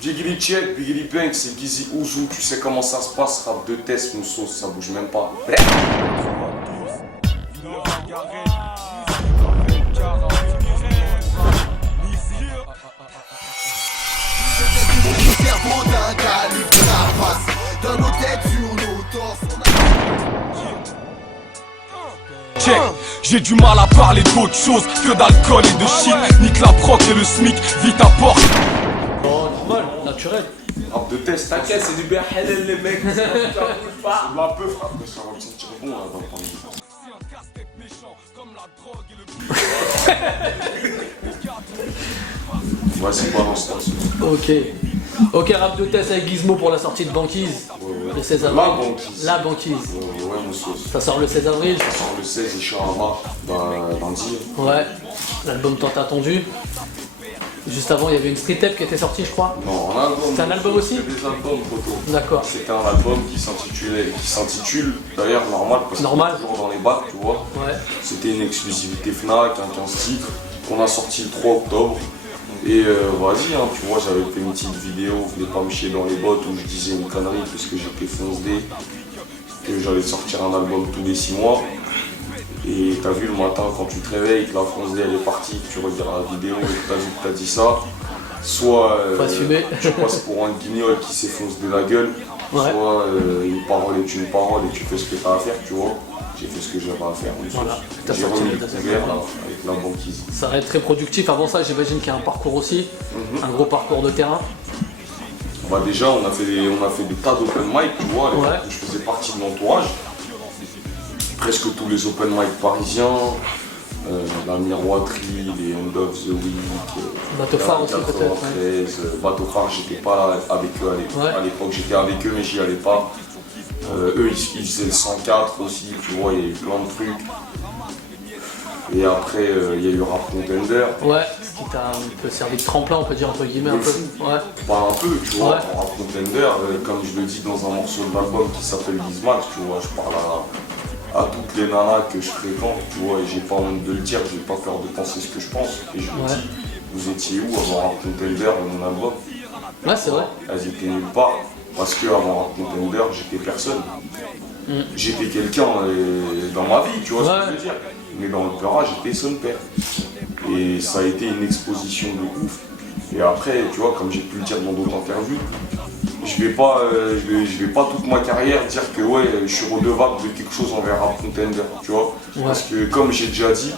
Biggie Check, Biggie Bank, c'est Gizzy Ouzou, tu sais comment ça se passe, rap de test, mon sauce, ça bouge même pas. Cerveau d'un calibre de la face, dans nos têtes, sur nos torses. Check, j'ai du mal à parler d'autre chose que d'alcool et de shit. Nique la proc et le smic, vite à porte. Oh, normal, naturel. Rap de test, T'inquiète, c'est du bien halal les mecs, ça bouge pas. c'est de la peu, frère, mais ça va me sentir bon là dans le temps. Vas-y, balance ça. Ok. Ok, rap de test avec Gizmo pour la sortie de Banquise. Le 16 avril. La banquise. La Banquise. Ouais, mon sauce. Ça sort le 16 avril. Ça sort le 16 et je suis à Rabat, dans 10. Ouais. L'album tant attendu. Juste avant, il y avait une street tape qui était sortie, je crois. Non, un album. C'est un album aussi? C'est des albums, photo. D'accord. C'était un album qui s'intitule, d'ailleurs normal, parce Normal. que c'est toujours dans les bacs, tu vois. Ouais. C'était une exclusivité FNAC, un 15 titres, qu'on a sorti le 3 octobre. Et vas-y, hein, tu vois, j'avais fait une petite vidéo, venez pas me chier dans les bottes, où je disais une connerie, parce que j'étais foncé, que j'allais sortir un album tous les 6 mois. Et t'as vu le matin quand tu te réveilles, que la France D elle est partie, que tu regardes la vidéo et que t'as vu que t'as dit ça, soit Faut assumer. tu passes pour un guignol qui s'effonce de la gueule, Ouais. soit une parole est une parole et tu fais ce que t'as à faire, tu vois. J'ai fait ce que j'avais à faire. Voilà. T'as J'ai sorti remis le le deuxième couvert là, album. avec la banquise. Ça va être très productif. Avant ça, j'imagine qu'il y a un parcours aussi. Un gros parcours de terrain. Bah déjà on a fait des tas d'open mic, tu vois, à l'époque Ouais. où je faisais partie de l'entourage. Presque tous les open mic parisiens, la miroiterie, les End of the Week, Bateau phare aussi, peut-être, 93, Bateau phare, j'étais pas là avec eux à l'époque. Ouais. À l'époque j'étais avec eux mais j'y allais pas. Eux ils faisaient le 104 aussi, tu vois, il y a eu plein de trucs. Et après il y a eu Rap Contender. Ouais. Ce qui t'a un peu servi de tremplin, on peut dire, entre guillemets, un De peu. fou. Ouais. Pas un peu, tu vois, Ouais. en Rap Contender, comme je le dis dans un morceau de l'album qui s'appelle Gizmax, tu vois, je parle à toutes les nanas que je fréquente, tu vois, et j'ai pas honte de le dire, j'ai pas peur de penser ce que je pense. Et je me Ouais. dis, vous étiez où avant Rap Contender, mon album? Ouais, c'est vrai. Elles étaient nulle part, parce que avant Rap Contender, j'étais personne. J'étais quelqu'un dans ma vie, tu vois ce Ouais. que je veux dire. Mais dans le Peura, j'étais son père. Et ça a été une exposition de ouf. Et après, tu vois, comme j'ai pu le dire dans d'autres interviews, je vais pas toute ma carrière dire que ouais, je suis redevable de quelque chose envers Rap Contender, tu vois. Ouais. Parce que comme j'ai déjà dit,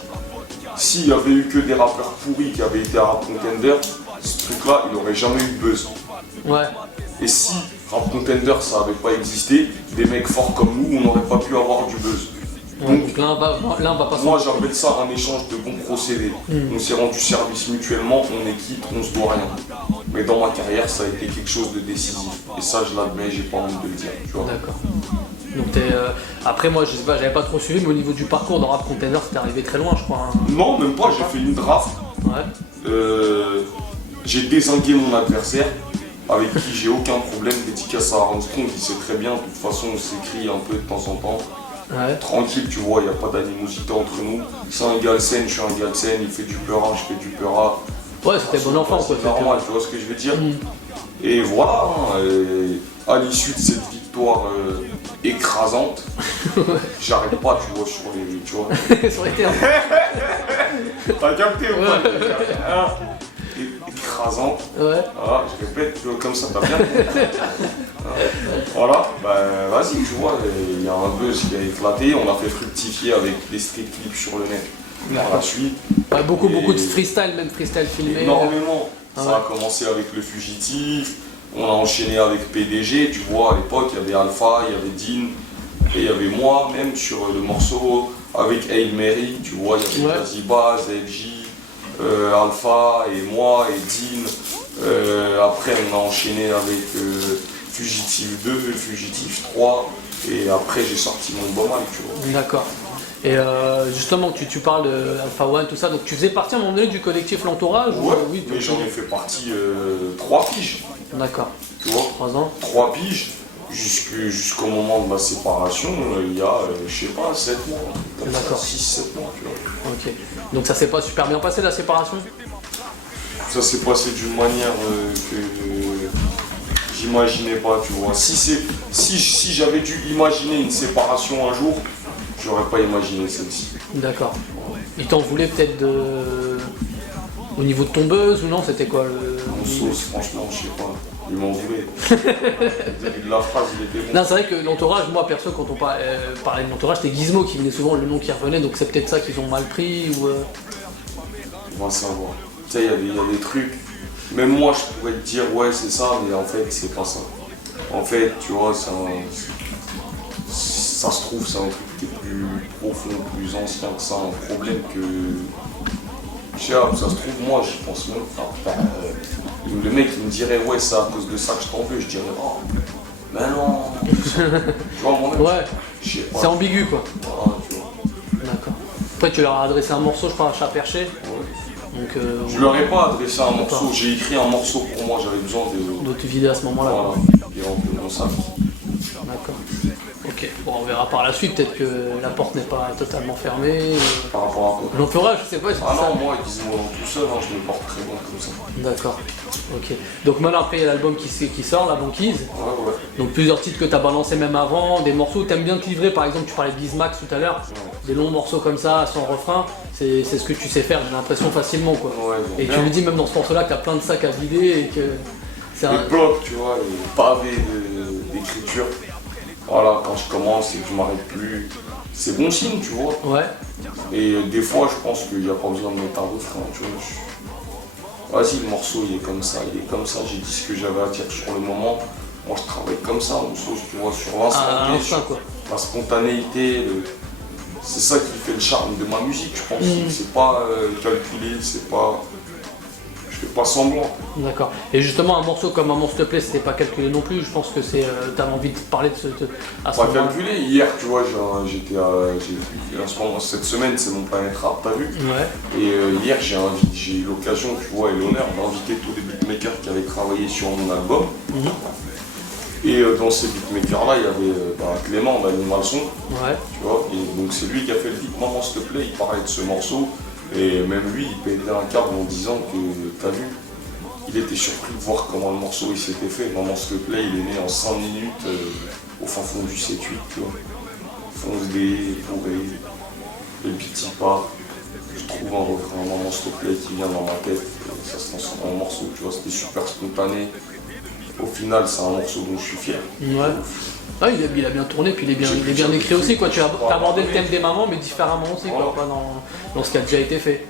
s'il y avait eu que des rappeurs pourris qui avaient été à Rap Contender, ce truc-là, il n'aurait jamais eu de buzz. Ouais. Et si Rap Contender ça n'avait pas existé, des mecs forts comme nous, on n'aurait pas pu avoir du buzz. Ouais, Donc, donc l'un va pas moi j'appelle ça un échange de bons procédés. On s'est rendu service mutuellement, on est quitte, on se doit rien. Mais dans ma carrière, ça a été quelque chose de décisif. Et ça, je l'admets, j'ai pas envie de le dire. Tu vois. D'accord. Donc après moi je sais pas, j'avais pas trop suivi, mais au niveau du parcours dans Rap Contender, c'était arrivé très loin, je crois. Hein. Non, même pas, j'ai fait une draft. Ouais. J'ai dézingué mon adversaire, avec qui j'ai aucun problème. Dédicace à Armstrong, il sait très bien. De toute façon, on s'écrit un peu de temps en temps. Ouais. Tranquille, tu vois, il n'y a pas d'animosité entre nous. C'est un Galsen, je suis un Galsen, il fait du Peura, je fais du Peura. Ouais, c'était bon enfant quoi. C'est normal, tu vois ce que je veux dire. Et voilà, hein, et à l'issue de cette victoire écrasante, j'arrête pas, tu vois, sur les. Tu vois. Sur les terrains. T'as capté ou pas? Hein, écrasante. Ouais. Voilà, je répète, tu vois, comme ça, t'as bien compris. Voilà, bah vas-y, tu vois, il y a un buzz qui a éclaté, on a fait fructifier avec des street clips sur le net. Par la suite, Ouais, beaucoup Et- de freestyle, même freestyle filmé. énormément. Ah Ça ouais. a commencé avec Le Fugitif, on a enchaîné avec PDG, tu vois, à l'époque, il y avait Alpha, il y avait Dean, et il y avait moi même sur le morceau, avec Hail Mary, tu vois, il y avait Ouais. Kaziba, ZFJ, Alpha et moi et Dean. Après, on a enchaîné avec Fugitif 2, Fugitif 3, et après, j'ai sorti mon bon mal, tu vois. D'accord. Et justement, tu parles de Alpha One, tout ça, donc tu faisais partie à un moment donné du collectif L'Entourage ou- Ouais, oui, mais j'en ai fait partie 3 piges, D'accord. tu vois. 3 ans. 3 piges jusqu'au moment de la séparation, il y a, je sais pas, 7 mois. D'accord. 6-7 mois, tu vois. Ok. Donc ça s'est pas super bien passé la séparation? Ça s'est passé d'une manière que j'imaginais pas, tu vois. Si j'avais dû imaginer une séparation un jour, j'aurais pas imaginé celle-ci. D'accord. Ils t'en voulaient peut-être au niveau de ton buzz ou non? C'était quoi le. Mon sauce, franchement, je sais pas. Ils m'en voulaient. La phrase, il était bon. Non, c'est vrai que l'entourage, moi perso, quand on parlait de l'entourage, c'était Gizmo qui venait souvent, le nom qui revenait, donc c'est peut-être ça qu'ils ont mal pris ou. On va savoir. Tu sais, il y a des trucs. Même moi, je pourrais te dire, ouais, c'est ça, mais en fait, c'est pas ça. En fait, tu vois, ça se trouve, c'est un truc qui est plus profond, plus ancien que ça, un problème que. Je sais pas, ça se trouve, moi, j'y pense même pas. Le mec, il me dirait, ouais, c'est à cause de ça que je t'en veux. Je dirais, oh, mais non. Tu vois, moi-même, Ouais, je sais pas. c'est ambigu quoi. Voilà, tu vois. D'accord. Après, tu leur as adressé un morceau, je crois, à Chat Perché. Ouais. Donc, Je leur ai pas adressé un morceau, j'ai écrit un morceau pour moi, j'avais besoin de te vider à ce moment-là. Voilà, et remplir mon sac. D'accord. Ok, bon, on verra par la suite, peut-être que la porte n'est pas totalement fermée. Par rapport à quoi? L'entourage, je sais pas, c'est Ah ça. non, moi, Gizmo tout seul, hein, je me porte très bien comme ça. D'accord. Ok. Donc maintenant, après, il y a l'album qui sort, La Banquise. Ouais, ouais. Donc plusieurs titres que tu as balancés même avant, des morceaux, t'aimes bien te livrer, par exemple, tu parlais de Gizmax tout à l'heure, des longs morceaux comme ça, sans refrain, c'est ce que tu sais faire, j'ai l'impression facilement quoi. Ouais, Et bien. tu le dis même dans ce morceau-là que t'as plein de sacs à vider et que c'est Les blocs, tu vois, les pavés d'écriture. Voilà, quand je commence et que je m'arrête plus, c'est bon signe, tu vois. Ouais, Et des fois, je pense qu'il n'y a pas besoin de mettre un refrain, tu vois. Vas-y, le morceau, il est comme ça, j'ai dit ce que j'avais à dire sur le moment. Moi, je travaille comme ça, mon sauce, tu vois, sur l'instant à T, l'instinct sur quoi. la spontanéité. C'est ça qui fait le charme de ma musique, je pense. C'est pas calculé, c'est pas. Je fais pas semblant. D'accord. Et justement, un morceau comme Maman s'il te plaît, c'était pas calculé non plus, je pense que c'est. T'avais envie de parler de à ce Pas moment-là. calculé. Hier, tu vois, j'étais en ce moment, cette semaine, c'est mon Planète Rap, t'as vu? Ouais, Et hier, j'ai eu l'occasion, tu vois, et l'honneur d'inviter tous les beatmakers qui avaient travaillé sur mon album. Et dans ces beatmakers-là, il y avait Clément, d'Animal Son, ouais. tu vois. Et donc c'est lui qui a fait le beat Maman s'il te plaît, il parlait de ce morceau. Et même lui, il pétait un câble en disant que, t'as vu, il était surpris de voir comment le morceau il s'était fait. Maman s'il te plaît, il est né en 5 minutes au fin fond du 7-8, tu vois. Foncé, bourré, le beat il part. Je trouve un refrain Maman s'il te plaît qui vient dans ma tête. Et ça se transforme en morceau, tu vois, c'était super spontané. Au final, c'est un morceau dont je suis fier. Ouais. Ah, il a bien tourné, puis il est bien écrit aussi quoi. Tu as abordé le thème des mamans, mais différemment aussi, quoi, pas dans ce qui a déjà été fait.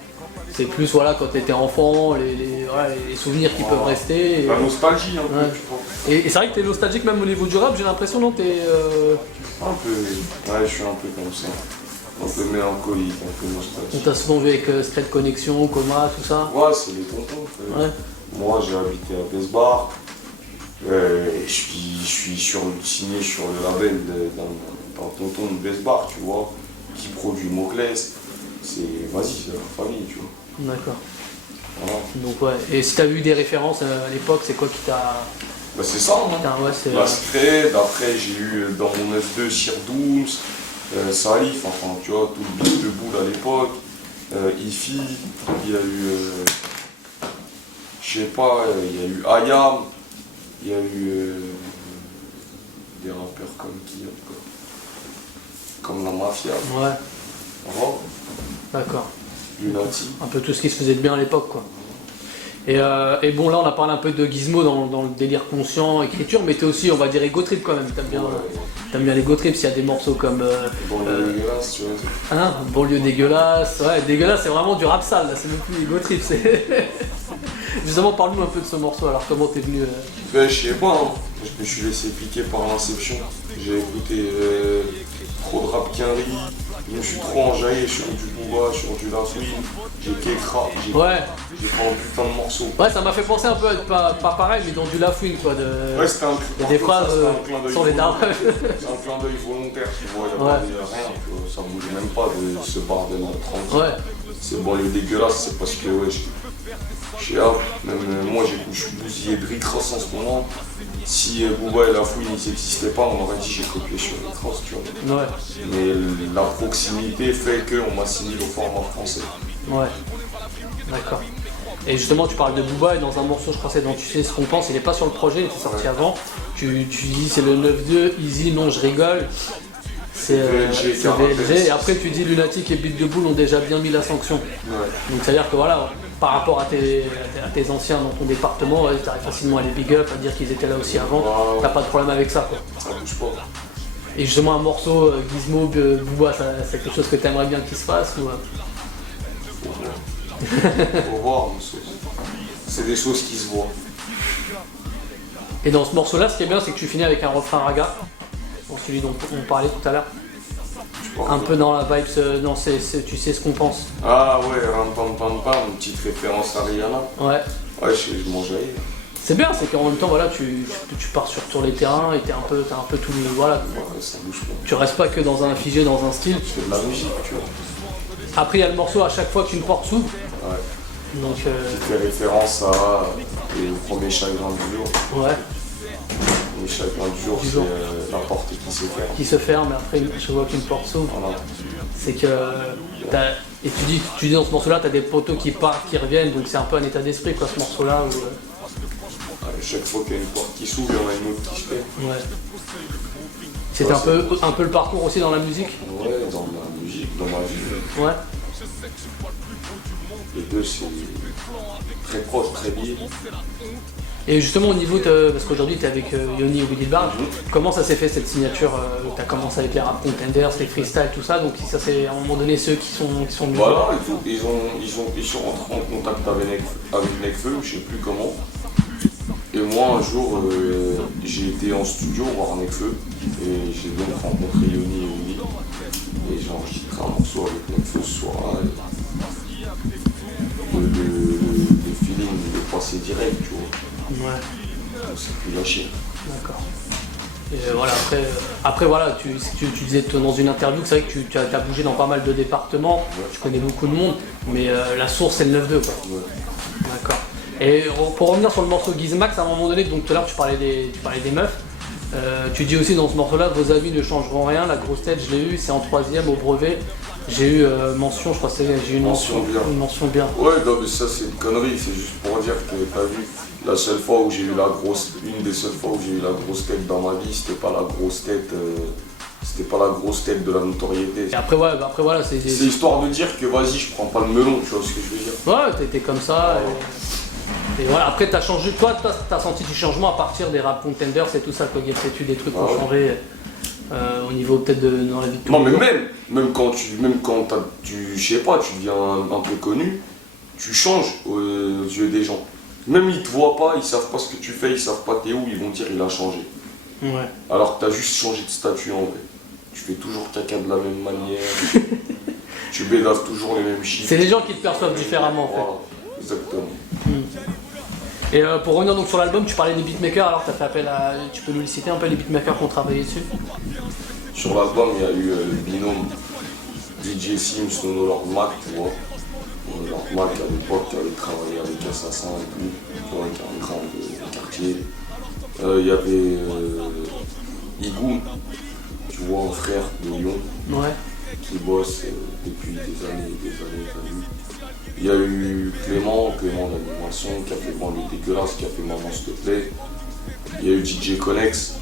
C'est plus voilà quand t'étais enfant, les souvenirs qui peuvent rester. La nostalgie un peu, Ouais. tu vois. Et c'est vrai que t'es nostalgique même au niveau du rap, j'ai l'impression, non? T'es. Un peu, ouais, je suis un peu comme ça. Un peu mélancolique, un peu On nostalgique. t'a souvent vu avec Straight Connection, Coma, tout ça. Ouais, c'est les tontons. En fait. Ouais. Moi, j'ai habité à Besbar. Je suis signé sur le label d'un tonton de Besbar, tu vois, qui produit Moclès. Vas-y, c'est la famille, tu vois. D'accord. Voilà. Donc ouais. Et si t'as vu des références à l'époque, c'est quoi qui t'a. Bah, c'est ça, hein. Putain, ouais, c'est. La Scred, après j'ai eu dans mon F2 Sir Dooms, Salif, enfin tu vois, tout le beat de boule à l'époque, Ifi, il y a eu, je sais pas, il y a eu Ayam, il y a eu des rappeurs comme qui encore, comme la Mafia, Ouais, Rob, d'accord. Lunati. Un peu tout ce qui se faisait de bien à l'époque, quoi. Et bon, là, on a parlé un peu de Gizmo dans le délire conscient, écriture, mais t'es aussi, on va dire, ego trip quand même. T'aimes bien l'ego trip, s'il y a des morceaux comme. Bon, dégueulasse, tu vois. Hein, Banlieue dégueulasse. Ouais, dégueulasse, c'est vraiment du rap sale, là, c'est même plus ego trip. Justement, parle-nous un peu de ce morceau, alors comment t'es venu. Ben, je sais pas, hein. Je me suis laissé piquer par l'inception. J'ai écouté trop de rap quinri, je me suis trop enjaillé sur du Booba, sur du Lafouine, j'ai Kekra, j'ai Ouais, fait un putain de morceau. ouais, ça m'a fait penser un peu à pas pareil, mais dans du Lafouine, quoi. Ouais, c'était un Il y a des phrases sur les darons. C'est un clin d'œil volontaire, tu vois, il n'y a pas de rien, tu vois, ça bouge même pas de ce bordel de 30. Ouais, C'est bon, le dégueulasse, c'est parce que, ouais, je sais pas, même moi je suis bousillé de Rick Ross en ce moment. Si Booba et Lafouine n'existaient pas, on aurait dit j'ai copié sur Rick Ross, tu vois. ouais, Mais la proximité fait qu'on m'a signé au format français. ouais. D'accord. Et justement, tu parles de Booba et dans un morceau, je crois que c'est dans Tu sais ce qu'on pense, il est pas sur le projet, il était sorti avant. Tu dis c'est le 9-2, Easy, non je rigole. C'est VLG. Et après, tu dis Lunatic et Beat de Boule ont déjà bien mis la sanction. Ouais. Donc, c'est-à-dire que voilà, par rapport à tes anciens dans ton département, tu arrives facilement à les big up, à dire qu'ils étaient là aussi avant. T'as pas de problème avec ça, quoi. Ça bouge pas. Et justement, un morceau Gizmo, Booba, c'est quelque chose que t'aimerais bien qu'il se fasse ou... Faut voir, mais c'est des choses qui se voient. Et dans ce morceau-là, ce qui est bien, c'est que tu finis avec un refrain raga. Bon, celui dont on parlait tout à l'heure. Un peu dans la vibe, tu sais ce qu'on pense. Ah ouais, ram pam pam pam, une petite référence à Rihanna. Ouais. Ouais, je mangeais. C'est bien, c'est qu'en même temps, voilà, tu pars sur les terrains et t'as un peu tout le... Voilà. Ouais, ça bouge pas. Tu restes pas que dans un figé, dans un style. Je fais de la musique, tu vois. Après, il y a le morceau à chaque fois qu'une porte s'ouvre. Ouais. Donc, Qui fait référence à le premier chagrin du jour. ouais, Le chagrin du jour, c'est la porte qui se ferme. qui se ferme, et après, je vois qu'une porte s'ouvre. Voilà. C'est que... Et tu dis dans ce morceau-là, t'as des poteaux qui partent, qui reviennent, donc c'est un peu un état d'esprit, quoi, ce morceau-là. Où, Chaque fois qu'il y a une porte qui s'ouvre, il y en a une autre qui se ferme. ouais. C'était un peu le parcours aussi dans la musique. Ouais, dans la musique, dans ma vie. Ouais. Les deux, c'est très proche, très lié. Et justement au niveau, parce qu'aujourd'hui tu es avec Yoni ou Willy Bar, comment ça s'est fait cette signature Tu as commencé avec les rap contenders, les freestyles, tout ça, donc ça c'est à un moment donné ceux qui sont venus. Voilà, ils sont rentrés en contact avec Nekfeu, je sais plus comment. Et moi un jour j'ai été en studio voir Nekfeu et j'ai donc rencontré Yoni et Willy. Et j'ai enregistré un morceau avec Nekfeu ce soir-là. Le feeling est passé direct, tu vois. Ouais. On s'est plus lâché. D'accord. Et voilà, après voilà, tu disais dans une interview que c'est vrai que tu as bougé dans pas mal de départements, tu connais beaucoup de monde, mais la source c'est le 9-2 quoi. Ouais. D'accord. Et pour revenir sur le morceau Gizmax, à un moment donné, donc tout à l'heure tu parlais des meufs, tu dis aussi dans ce morceau-là, vos avis ne changeront rien, la grosse tête je l'ai eu, c'est en 3ème au brevet. J'ai eu mention, je crois que j'ai eu une mention bien. Ouais, non, mais ça c'est une connerie, c'est juste pour dire que t'as vu, la seule fois où j'ai eu une des seules fois où j'ai eu la grosse tête dans ma vie, c'était pas la grosse tête de la notoriété. Et après voilà, c'est histoire de dire que vas-y, je prends pas le melon, tu vois ce que je veux dire. Ouais, t'étais comme ça. Et voilà, après t'as changé, toi t'as senti du changement à partir des rap contenders et tout ça, quoi, c'est-tu des trucs qui ont changé au niveau peut-être dans la vie de tout non le mais monde. même quand tu je sais pas, tu deviens un peu connu, tu changes aux yeux des gens. Même ils te voient pas, ils savent pas ce que tu fais, ils savent pas t'es où, ils vont dire il a changé. Ouais. Alors que t'as juste changé de statut en vrai. Tu fais toujours caca de la même manière, tu bédaves toujours les mêmes chiffres. C'est les gens qui te perçoivent différemment en fait. Voilà, exactement. Et pour revenir donc sur l'album, tu parlais des beatmakers, alors t'as fait appel à... Tu peux nous les citer un peu les beatmakers qui ont travaillé dessus? Sur l'album, il y a eu le binôme DJ Sims, Nono Lord Mac, tu vois. Lord Mac à l'époque qui avait travaillé avec Assassin et tout, tu vois, qui est un grand de quartier. Il y avait Igoum, tu vois, un frère de Lyon, Ouais. qui bosse depuis des années. Il y a eu Clément d'animation, qui a fait Banlieue dégueulasse, qui a fait Maman s'il te plaît. Il y a eu DJ Connex,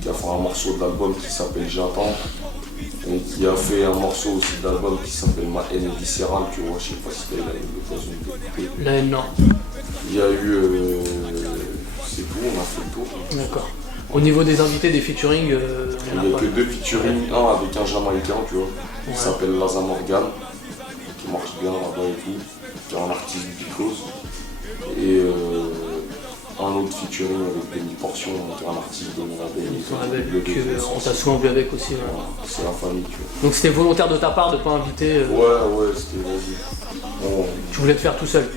qui a fait un morceau de l'album qui s'appelle J'attends, et qui a fait un morceau aussi de l'album qui s'appelle Ma haine viscérale, tu vois, je sais pas si t'as eu l'occasion d'écouter. La haine, non. Il y a eu... c'est tout, on a fait le tour. D'accord. Au niveau des invités, des featuring, Il n'y a que 2 featuring, un avec un Jamaïcain, tu vois, qui s'appelle Laza Morgan, qui marche bien là-bas et tout, qui est un artiste du Because, et un autre featuring avec Benny Portion, qui est un artiste de mon label. on t'a souvent vu avec aussi. Ouais. Voilà, c'est la famille, tu vois. Donc c'était volontaire de ta part de pas inviter. Ouais, c'était vas-y. Tu voulais te faire tout seul.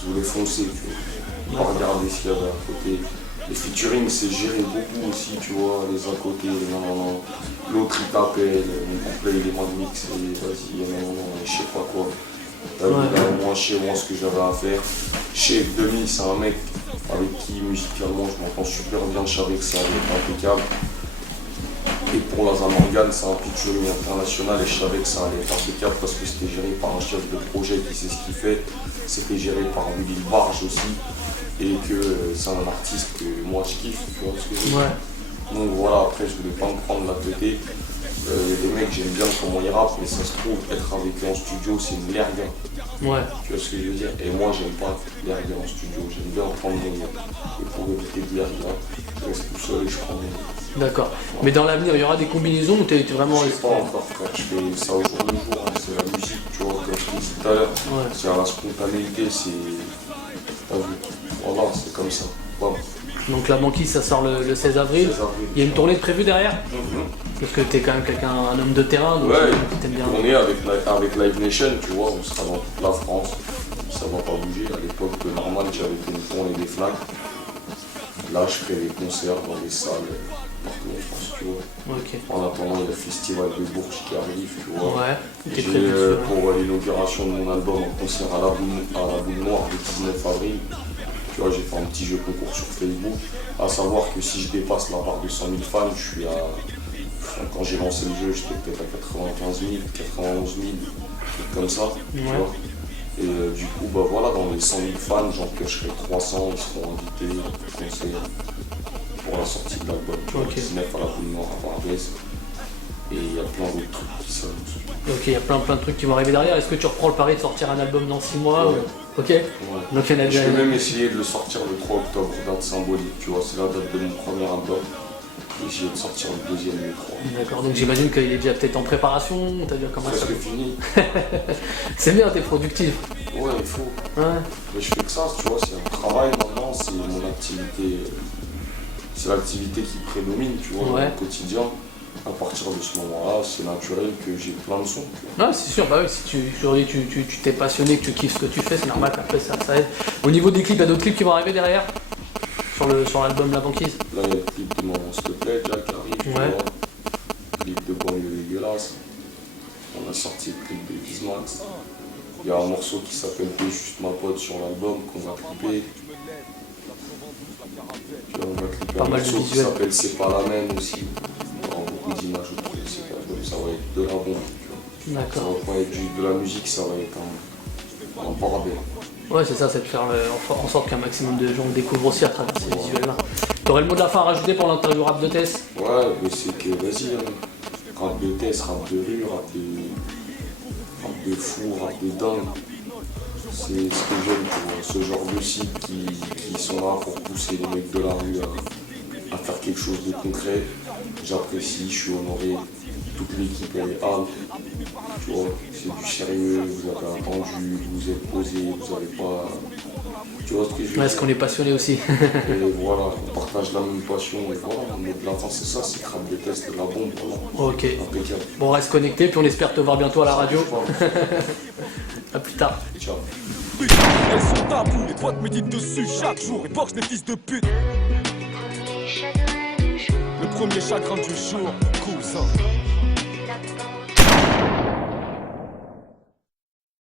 Je voulais foncer, tu vois. Pas regarder ce qu'il y avait à côté. Les featuring, c'est gérer beaucoup aussi, tu vois, les à côté, non. L'autre il t'appelle, mon couplet il est mal mixé, vas-y, non, je sais pas quoi. Moi, je sais moi ce que j'avais à faire. Chef Demi, c'est un mec avec qui musicalement je m'entends super bien, je savais que ça allait être impeccable. Et pour Laza Morgan, c'est un featuring international et je savais que ça allait être impeccable parce que c'était géré par un chef de projet qui sait ce qu'il fait. c'était géré par Willy Barge aussi, et que c'est un artiste que moi je kiffe, tu vois ce que je veux dire. Ouais. Donc voilà, après je voulais pas me prendre la tête. Il y a des mecs, j'aime bien comment ils rappent, mais ça se trouve, être avec eux en studio, c'est une merde. Ouais. Tu vois ce que je veux dire? Et moi, j'aime pas l'ergue en studio. J'aime bien prendre des et pour éviter de l'ergue, je reste tout seul et je prends des. D'accord. Mais dans l'avenir, il y aura des combinaisons ou t'es vraiment Je sais resté. pas encore, frère. Je fais ça au jour le jour. C'est la musique, tu vois, comme je t'ai dit tout à l'heure. Ouais. C'est à la spontanéité, c'est. T'as vu? Voilà, c'est comme ça. Bon. Donc la banquise, ça sort le 16 avril. 16 avril. Il y a une tournée de prévue derrière? Mhm. Parce que t'es quand même un homme de terrain, donc Ouais, tu t'aimes bien. tourner avec Live Nation, tu vois, on sera dans toute la France. Ça va pas bouger. À l'époque de Norman, j'avais fait une tournée des Fnac. Là, je ferai des concerts dans les salles partout en France, tu vois. Ok. En attendant, il y a le festival de Bourges qui arrive, tu vois. Ouais. T'es J'ai prévu dessus, ouais. pour l'inauguration de mon album un concert à la Boule Noire le 19 avril. Tu vois, j'ai fait un petit jeu concours sur Facebook. À savoir que si je dépasse la barre de 100 000 fans, je suis à. Quand j'ai lancé le jeu, j'étais peut-être à 95 000, 91 000, trucs comme ça. Tu Ouais. vois. Et du coup, bah voilà, dans les 100 000 fans, j'en piocherai 300, ils seront invités au concert pour la sortie de l'album. Tu vois, Ok. le 19 à la Boule Noire à Barbès. Et il y a plein d'autres trucs qui s'annoncent. Ok, il y a plein de trucs qui vont arriver derrière. Est-ce que tu reprends le pari de sortir un album dans 6 mois? Ouais. Ok. Ouais. Donc il y en a Je déjà. vais même essayer de le sortir le 3 octobre, date symbolique, tu vois, c'est la date de mon premier album. Essayer de sortir le deuxième le 3. D'accord, donc j'imagine qu'il est déjà peut-être en préparation. T'as déjà commencé. Presque fini. C'est bien, t'es productif. Ouais, il faut. Ouais. Mais je fais que ça, tu vois, c'est un travail maintenant, c'est mon activité. C'est l'activité qui prédomine, tu vois, Ouais. au quotidien. À partir de ce moment-là, c'est naturel que j'ai plein de sons. Tu vois. Non, c'est sûr, bah oui, si aujourd'hui tu t'es passionné, que tu kiffes ce que tu fais, c'est normal qu'après ça aide. Au niveau des clips, il y a d'autres clips qui vont arriver derrière sur l'album La Banquise. Là, il y a le clip de Maman s'il te plaît, Jack qui arrive, tu Ouais. vois. Clip de Banlieue dégueulasse. On a sorti le clip de Gizmax. Il y a un morceau qui s'appelle T'es juste ma pote sur l'album qu'on va clipper. Tu vois, on va clipper Pas un mal de morceau qui visuels. s'appelle C'est pas la même aussi. Il y aura beaucoup d'images autour de cet album, ça va être de la bombe. Tu vois. Ça D'accord. va pas être de la musique, ça va être un bordel. Ouais, c'est ça, c'est de faire en sorte qu'un maximum de gens le découvrent aussi à travers ces visuels-là. T'aurais le mot de la fin à rajouter pour l'interview rap de Tess? Ouais, mais c'est que vas-y, hein. Rap de test, rap de rue, rap de fou, rap de dingue. C'est ce que j'aime, tu vois, ce genre de sites qui sont là pour pousser les mecs de la rue à faire quelque chose de concret. J'apprécie, je suis honoré, toute l'équipe elle est âme, tu vois, c'est du sérieux, vous avez attendu, vous vous êtes posé, vous n'avez pas... Tu vois ce que je veux Ouais, dire? parce qu'on est passionné aussi. Et voilà, on partage la même passion, et voilà, mais de la fin c'est ça, c'est rap de test, de la bombe, voilà. Ok. Impeccable. Bon, on reste connecté, puis on espère te voir bientôt à la radio. À plus tard. Ciao. Elles sont tabous, les potes méditent dessus chaque jour. Et Porsche des fils de pute. Le premier chagrin du jour, cool ça.